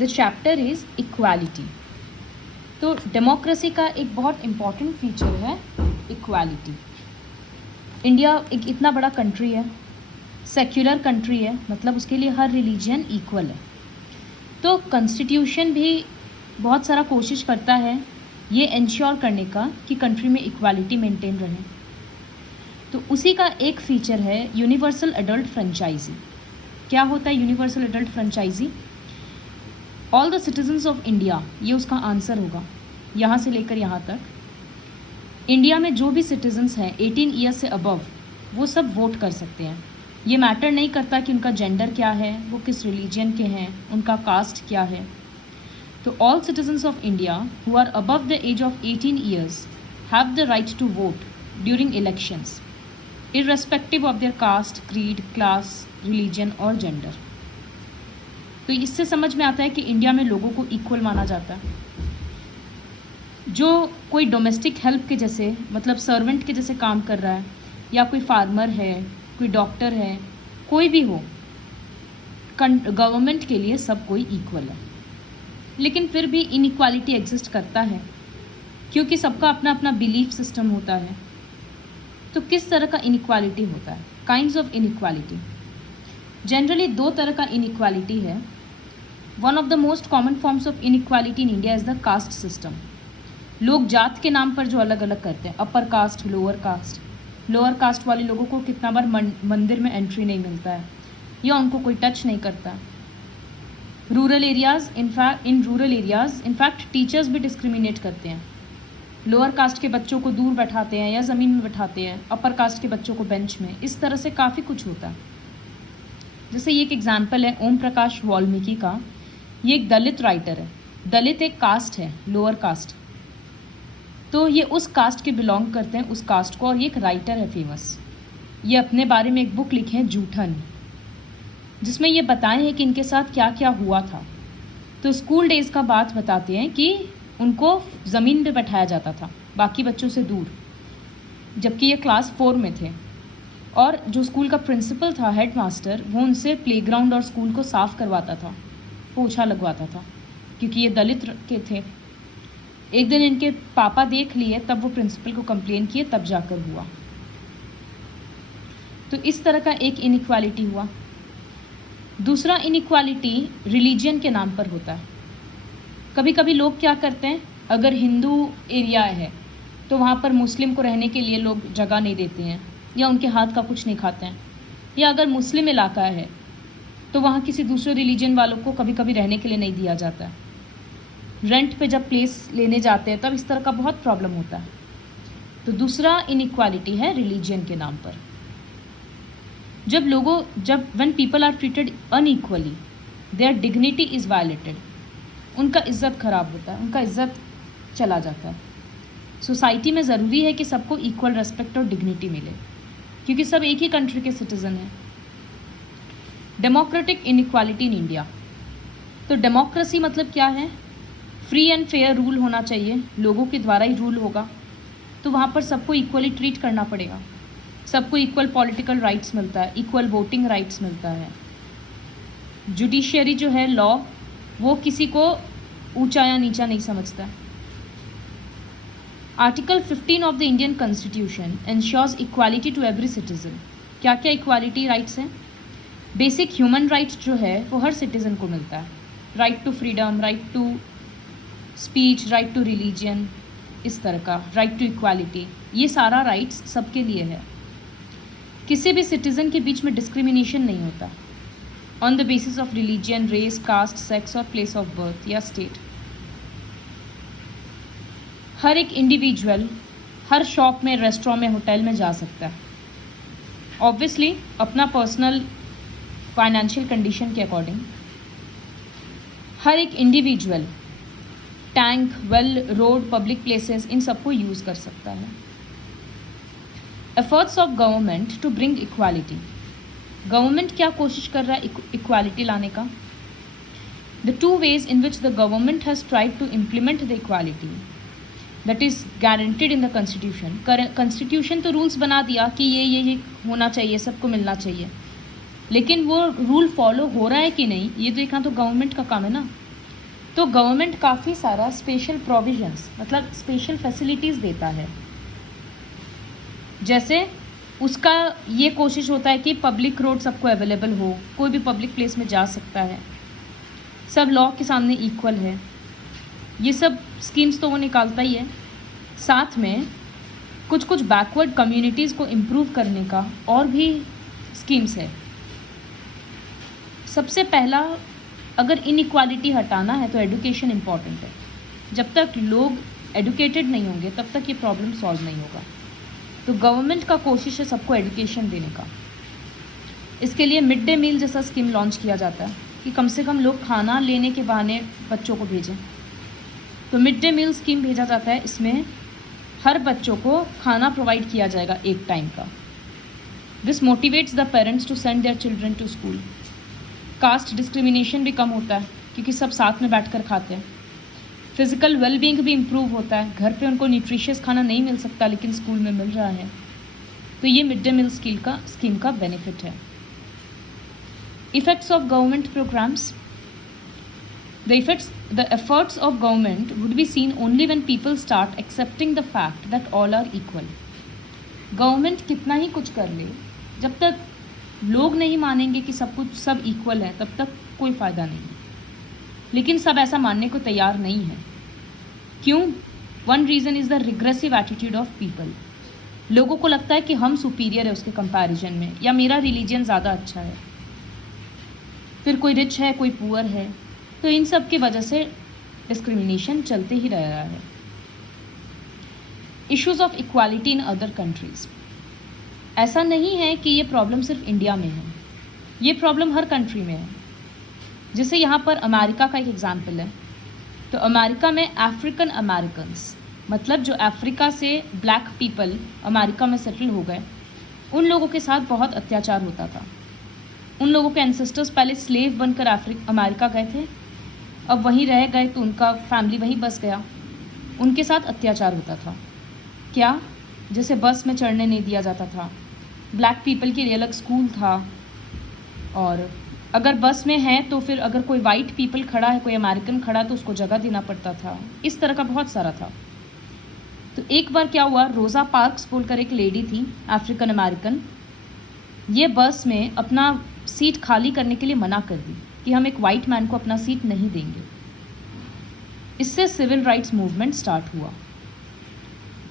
The chapter is equality. तो democracy का एक बहुत इम्पॉर्टेंट फीचर है इक्वालिटी। इंडिया एक इतना बड़ा कंट्री है, सेक्युलर कंट्री है, मतलब उसके लिए हर रिलीजन इक्वल है। तो कॉन्स्टिट्यूशन भी बहुत सारा कोशिश करता है ये इंश्योर करने का कि कंट्री में इक्वालिटी मेंटेन रहे। तो उसी का एक फीचर है यूनिवर्सल एडल्ट फ्रेंचाइजी। क्या होता है universal adult franchise? All the citizens of India, ये उसका आंसर होगा, यहाँ से लेकर यहाँ तक। इंडिया में जो भी सिटीजन्स हैं 18 ईयर्स से अबव, वो सब वोट कर सकते हैं। ये मैटर नहीं करता कि उनका जेंडर क्या है, वो किस रिलीजन के हैं, उनका कास्ट क्या है। तो all citizens of India who are above the age of 18 years have the right to vote during elections irrespective of their caste, creed, class, religion और gender। तो इससे समझ में आता है कि इंडिया में लोगों को इक्वल माना जाता है। जो कोई डोमेस्टिक हेल्प के जैसे, मतलब सर्वेंट के जैसे काम कर रहा है, या कोई फार्मर है, कोई डॉक्टर है, कोई भी हो, गवर्नमेंट के लिए सब कोई इक्वल है। लेकिन फिर भी इनइक्वालिटी एग्जिस्ट करता है, क्योंकि सबका अपना अपना बिलीफ सिस्टम होता है। तो किस तरह का इनइक्वालिटी होता है? Kinds of inequality. जनरली दो तरह का इनइक्वालिटी है। One of the most common forms of inequality in India is the caste system. लोग जात के नाम पर जो अलग अलग करते हैं, upper caste, lower caste. Lower caste वाले लोगों को कितना बार मंदिर में एंट्री नहीं मिलता है, या उनको कोई टच नहीं करता। Rural areas, in rural areas in fact teachers भी डिस्क्रिमिनेट करते हैं। लोअर कास्ट के बच्चों को दूर बैठाते हैं या ज़मीन में बैठाते हैं, अपर कास्ट के बच्चों को बेंच में। इस तरह से काफ़ी कुछ होता है। जैसे ये एक एग्जाम्पल है ओम प्रकाश वाल्मीकि का। ये एक दलित राइटर है। दलित एक कास्ट है, लोअर कास्ट। तो ये उस कास्ट के बिलोंग करते हैं, उस कास्ट को, और ये एक राइटर है फेमस। ये अपने बारे में एक बुक लिखे हैं जूठन, जिसमें ये बताए हैं कि इनके साथ क्या क्या हुआ था। तो स्कूल डेज़ का बात बताते हैं कि उनको ज़मीन पे बैठाया जाता था, बाकी बच्चों से दूर, जबकि ये क्लास 4 में थे। और जो स्कूल का प्रिंसिपल था, हेड मास्टर, वो उनसे प्लेग्राउंड और स्कूल को साफ़ करवाता था, पोछा लगवाता था, क्योंकि ये दलित के थे। एक दिन इनके पापा देख लिए, तब वो प्रिंसिपल को कंप्लेन किए, तब जाकर हुआ। तो इस तरह का एक इनइक्वालिटी हुआ। दूसरा इनइक्वालिटी रिलीजन के नाम पर होता है। कभी कभी लोग क्या करते हैं, अगर हिंदू एरिया है तो वहाँ पर मुस्लिम को रहने के लिए लोग जगह नहीं देते हैं, या उनके हाथ का कुछ नहीं खाते हैं। या अगर मुस्लिम इलाका है तो वहाँ किसी दूसरे रिलीजन वालों को कभी कभी रहने के लिए नहीं दिया जाता है। रेंट पे जब प्लेस लेने जाते हैं तब इस तरह का बहुत प्रॉब्लम होता है। तो दूसरा इनइक्वालिटी है रिलीजन के नाम पर। जब when people are treated unequally, their dignity is violated. उनका इज़्ज़त ख़राब होता है, उनका इज़्ज़त चला जाता है। सोसाइटी में ज़रूरी है कि सबको इक्वल रेस्पेक्ट और डिग्निटी मिले, क्योंकि सब एक ही कंट्री के सिटीज़न हैं। Democratic inequality in India. तो डेमोक्रेसी मतलब क्या है? फ्री एंड फेयर रूल होना चाहिए, लोगों के द्वारा ही रूल होगा। तो वहाँ पर सबको इक्वली ट्रीट करना पड़ेगा, सबको इक्वल पॉलिटिकल राइट्स मिलता है, इक्वल वोटिंग राइट्स मिलता है। जुडिशियरी जो है, लॉ, वो किसी को ऊंचा या नीचा नहीं समझता। Article 15 of the Indian constitution ensures equality to every citizen. क्या क्या इक्वालिटी राइट्स हैं? बेसिक ह्यूमन राइट्स जो है वो हर सिटीजन को मिलता है। Right to freedom, right to speech, right to religion, इस तरह का राइट टू इक्वालिटी, ये सारा राइट्स सबके लिए है। किसी भी सिटीजन के बीच में डिस्क्रिमिनेशन नहीं होता on the basis of religion, race, caste, sex और प्लेस ऑफ बर्थ या स्टेट। हर एक इंडिविजुअल हर शॉप में, रेस्टोरेंट में, होटल में जा सकता है, ऑब्वियसली अपना पर्सनल फाइनेंशियल कंडीशन के अकॉर्डिंग। हर एक individual tank, well, road, public places, इन सबको यूज़ कर सकता है। Efforts of government to bring equality. Government क्या कोशिश कर रहा है इक्वालिटी लाने का? The two ways in which the government has tried to implement the equality that is guaranteed in the constitution. Constitution तो रूल्स बना दिया कि ये होना चाहिए, सबको मिलना चाहिए, लेकिन वो रूल फॉलो हो रहा है कि नहीं, ये देखना तो गवर्नमेंट का काम है ना। तो गवर्नमेंट काफ़ी सारा स्पेशल प्रोविजंस मतलब स्पेशल फैसिलिटीज़ देता है। जैसे उसका ये कोशिश होता है कि पब्लिक रोड सबको अवेलेबल हो, कोई भी पब्लिक प्लेस में जा सकता है, सब लॉ के सामने इक्वल है। ये सब स्कीम्स तो वो निकालता ही है। साथ में कुछ कुछ बैकवर्ड कम्युनिटीज़ को इम्प्रूव करने का और भी स्कीम्स है। सबसे पहला, अगर इनइक्वालिटी हटाना है तो एजुकेशन इम्पॉर्टेंट है। जब तक लोग एजुकेटेड नहीं होंगे तब तक ये प्रॉब्लम सॉल्व नहीं होगा। तो गवर्नमेंट का कोशिश है सबको एजुकेशन देने का। इसके लिए मिड डे मील जैसा स्कीम लॉन्च किया जाता है कि कम से कम लोग खाना लेने के बहाने बच्चों को भेजें। तो मिड डे मील स्कीम भेजा जाता है, इसमें हर बच्चों को खाना प्रोवाइड किया जाएगा एक टाइम का। This motivates the parents to send their children to school. Caste discrimination भी कम होता है क्योंकि सब साथ में बैठकर खाते हैं। फिजिकल वेलबींग भी इम्प्रूव होता है। घर पे उनको न्यूट्रिशियस खाना नहीं मिल सकता लेकिन स्कूल में मिल रहा है। तो ये मिड डे मील स्कीम का बेनिफिट है। Effects of government programmes. The efforts of government would be seen only when people start accepting the fact that all are equal. Government कितना ही कुछ कर ले, जब तक लोग नहीं मानेंगे कि सब इक्वल है, तब तक कोई फ़ायदा नहीं। लेकिन सब ऐसा मानने को तैयार नहीं है। क्यों? One reason is the regressive attitude of people. लोगों को लगता है कि हम सुपीरियर है उसके कंपैरिजन में, या मेरा रिलीजन ज़्यादा अच्छा है। फिर कोई रिच है, कोई पुअर है। तो इन सब की वजह से डिस्क्रिमिनेशन चलते ही रह रहा है। Issues of equality in other countries. ऐसा नहीं है कि ये प्रॉब्लम सिर्फ इंडिया में है, ये प्रॉब्लम हर कंट्री में है। जैसे यहाँ पर अमेरिका का एक एग्जाम्पल है। तो अमेरिका में अफ्रीकन अमेरिकन्स, मतलब जो अफ्रीका से ब्लैक पीपल अमेरिका में सेटल हो गए, उन लोगों के साथ बहुत अत्याचार होता था। उन लोगों के एंसेस्टर्स पहले स्लेव बनकर अमेरिका गए थे, अब वहीं रह गए तो उनका फैमिली वहीं बस गया। उनके साथ अत्याचार होता था। क्या? जैसे बस में चढ़ने नहीं दिया जाता था, ब्लैक पीपल के लिए अलग स्कूल था, और अगर बस में है तो फिर अगर कोई वाइट पीपल खड़ा है, कोई अमेरिकन खड़ा, तो उसको जगह देना पड़ता था। इस तरह का बहुत सारा था। तो एक बार क्या हुआ, रोज़ा पार्क्स बोलकर एक लेडी थी अफ्रीकन अमेरिकन, ये बस में अपना सीट खाली करने के लिए मना कर दी कि हम एक वाइट मैन को अपना सीट नहीं देंगे। इससे सिविल राइट्स मूवमेंट स्टार्ट हुआ,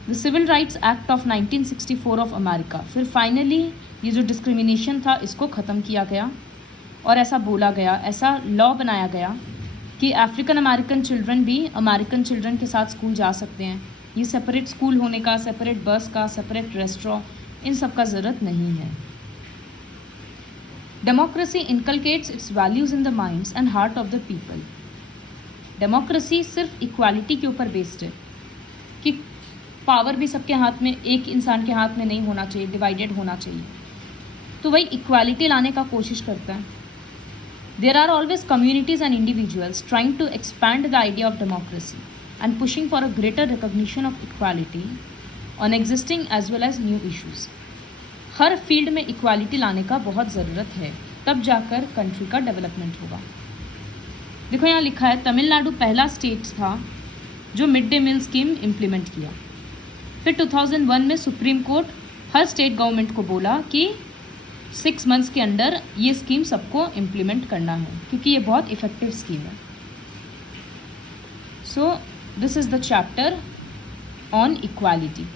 the civil rights act of 1964 of America. फिर फाइनली ये जो डिस्क्रिमिनेशन था इसको ख़त्म किया गया और ऐसा बोला गया, ऐसा लॉ बनाया गया कि अफ्रीकन अमेरिकन चिल्ड्रन भी अमेरिकन चिल्ड्रन के साथ स्कूल जा सकते हैं। ये सेपरेट स्कूल होने का, सेपरेट बस का, सेपरेट रेस्टोरेंट, इन सब का ज़रूरत नहीं है। Democracy inculcates its values in the minds and heart of the people. Democracy सिर्फ इक्वालिटी के ऊपर बेस्ड है कि पावर भी सबके हाथ में, एक इंसान के हाथ में नहीं होना चाहिए, डिवाइडेड होना चाहिए। तो वही इक्वालिटी लाने का कोशिश करता है। There are always communities and individuals trying to expand the idea of democracy and pushing for a greater recognition of equality on existing as well as new issues. हर फील्ड में इक्वालिटी लाने का बहुत ज़रूरत है, तब जाकर कंट्री का डेवलपमेंट होगा। देखो यहाँ लिखा है, तमिलनाडु पहला स्टेट था जो mid day meal scheme implement किया। फिर 2001 में सुप्रीम कोर्ट हर स्टेट गवर्नमेंट को बोला कि 6 मंथ्स के अंदर ये स्कीम सबको इम्प्लीमेंट करना है, क्योंकि ये बहुत इफ़ेक्टिव स्कीम है। So this is the chapter on equality.